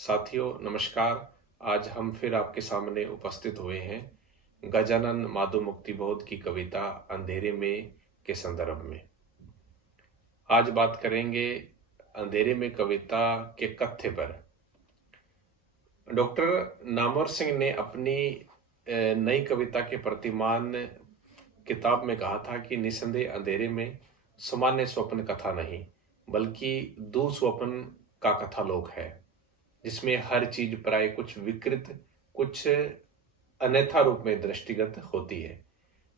साथियों नमस्कार। आज हम फिर आपके सामने उपस्थित हुए हैं गजानन माधव मुक्तिबोध की कविता अंधेरे में के संदर्भ में। आज बात करेंगे अंधेरे में कविता के कथ्य पर। डॉक्टर नामवर सिंह ने अपनी नई कविता के प्रतिमान किताब में कहा था कि निसंदेह अंधेरे में सामान्य स्वप्न कथा नहीं बल्कि दुस्वप्न का कथा लोक है, जिसमें हर चीज प्राय कुछ विकृत, कुछ अन्यथा रूप में दृष्टिगत होती है।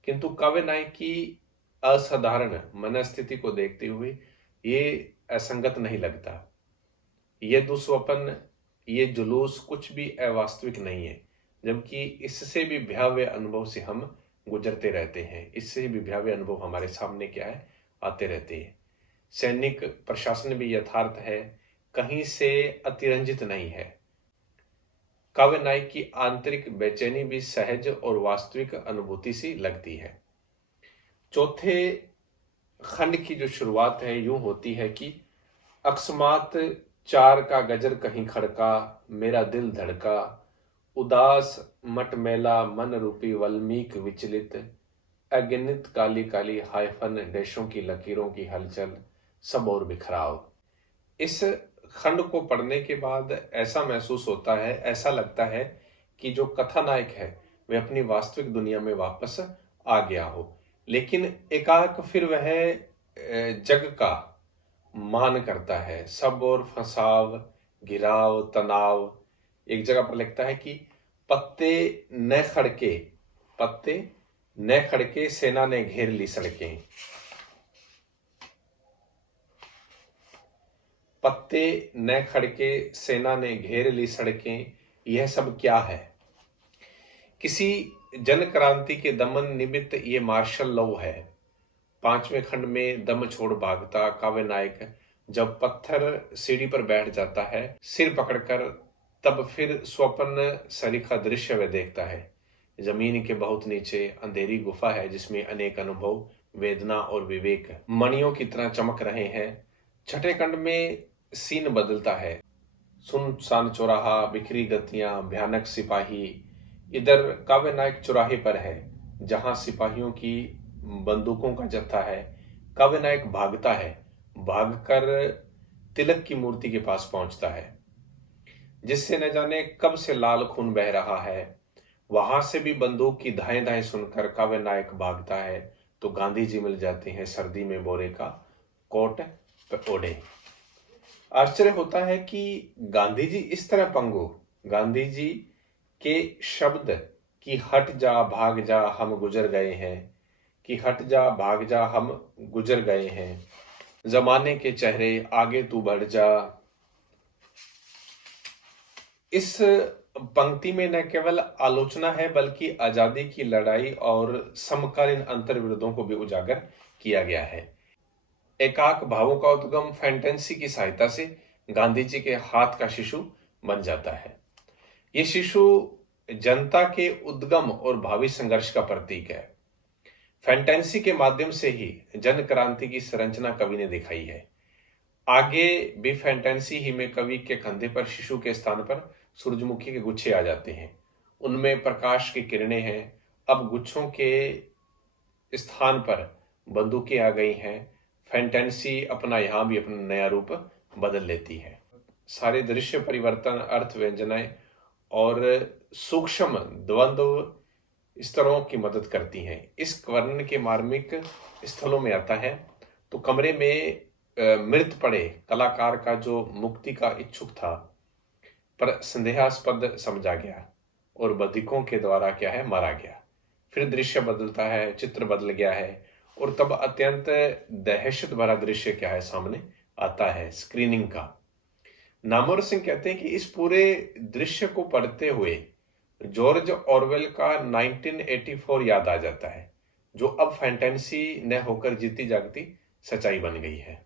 किंतु काव्य नायक की असाधारण मनस्थिति को देखते हुए ये असंगत नहीं लगता। ये दुस्वप्न, ये जुलूस कुछ भी अवास्तविक नहीं है, जबकि इससे भी भयावह अनुभव से हम गुजरते रहते हैं। इससे भी भयावह अनुभव हमारे सामने क्या है, आते रहते हैं। सैनिक प्रशासन भी यथार्थ है, कहीं से अतिरंजित नहीं है। काव्य नायक की आंतरिक बेचैनी भी सहज और वास्तविक अनुभूति सी लगती है। चौथे खंड की जो शुरुआत है यूं होती है कि अकस्मात चार का गजर कहीं खड़का, मेरा दिल धड़का, उदास मटमैला मन रूपी वल्मीक विचलित, अगणित काली काली हायफन देशों की लकीरों की हलचल, सब और बिखराव। इस खंड को पढ़ने के बाद ऐसा महसूस होता है, ऐसा लगता है कि जो कथानायक है वह अपनी वास्तविक दुनिया में वापस आ गया हो, लेकिन एकाएक फिर वह जग का मान करता है। सब और फंसाव, घिराव, तनाव। एक जगह पर लिखता है कि पत्ते न खड़के, पत्ते न खड़के, सेना ने घेर ली सड़कें। पत्ते न खड़के, सेना ने घेर ली सड़कें, यह सब क्या है? किसी जन क्रांति के दमन निमित्त ये मार्शल लॉ है। पांचवें खंड में दम छोड़ भागता काव्य नायक जब पत्थर सीढ़ी पर बैठ जाता है सिर पकड़कर, तब फिर स्वप्न सरीखा दृश्य वह देखता है। जमीन के बहुत नीचे अंधेरी गुफा है, जिसमें अनेक अनुभव, वेदना और विवेक मणियों की तरह चमक रहे हैं। छठे खंड में सीन बदलता है। सुनसान चौराहा, बिखरी गतियां, भयानक सिपाही। इधर काव्य नायक चौराहे पर है जहां सिपाहियों की बंदूकों का जत्था है। काव्य नायक भागता है, भागकर तिलक की मूर्ति के पास पहुंचता है, जिससे न जाने कब से लाल खून बह रहा है। वहां से भी बंदूक की धाएं धाएं सुनकर काव्य नायक भागता है तो गांधी जी मिल जाते हैं, सर्दी में बोरे का कोट ओढ़े। आश्चर्य होता है कि गांधी जी इस तरह पंगु, गांधी जी के शब्द कि हट जा भाग जा हम गुजर गए हैं, कि हट जा भाग जा हम गुजर गए हैं, जमाने के चेहरे आगे तू बढ़ जा। इस पंक्ति में न केवल आलोचना है बल्कि आजादी की लड़ाई और समकालीन अंतर विरोधों को भी उजागर किया गया है। एकाक भावों का उद्गम फैंटेसी की सहायता से गांधी जी के हाथ का शिशु बन जाता है। ये शिशु जनता के उद्गम और भावी संघर्ष का प्रतीक है। फैंटेसी के माध्यम से ही जन क्रांति की संरचना कवि ने दिखाई है। आगे भी फैंटेसी ही में कवि के कंधे पर शिशु के स्थान पर सूरजमुखी के गुच्छे आ जाते हैं, उनमें प्रकाश की किरणें हैं। अब गुच्छों के स्थान पर बंदूकें आ गई हैं। फैंटेसी अपना यहां भी अपना नया रूप बदल लेती है। सारे दृश्य परिवर्तन, अर्थ व्यंजनाएं और सूक्ष्म द्वंद्व स्तरों की मदद करती हैं। इस वर्णन के मार्मिक स्थलों में आता है तो कमरे में मृत पड़े कलाकार का जो मुक्ति का इच्छुक था पर संदेहास्पद समझा गया और बधिकों के द्वारा क्या है, मारा गया। फिर दृश्य बदलता है, चित्र बदल गया है और तब अत्यंत दहशत भरा दृश्य क्या है, सामने आता है, स्क्रीनिंग का। नामवर सिंह कहते हैं कि इस पूरे दृश्य को पढ़ते हुए जॉर्ज ऑरवेल का 1984 याद आ जाता है, जो अब फैंटेसी न होकर जीती जागती सच्चाई बन गई है।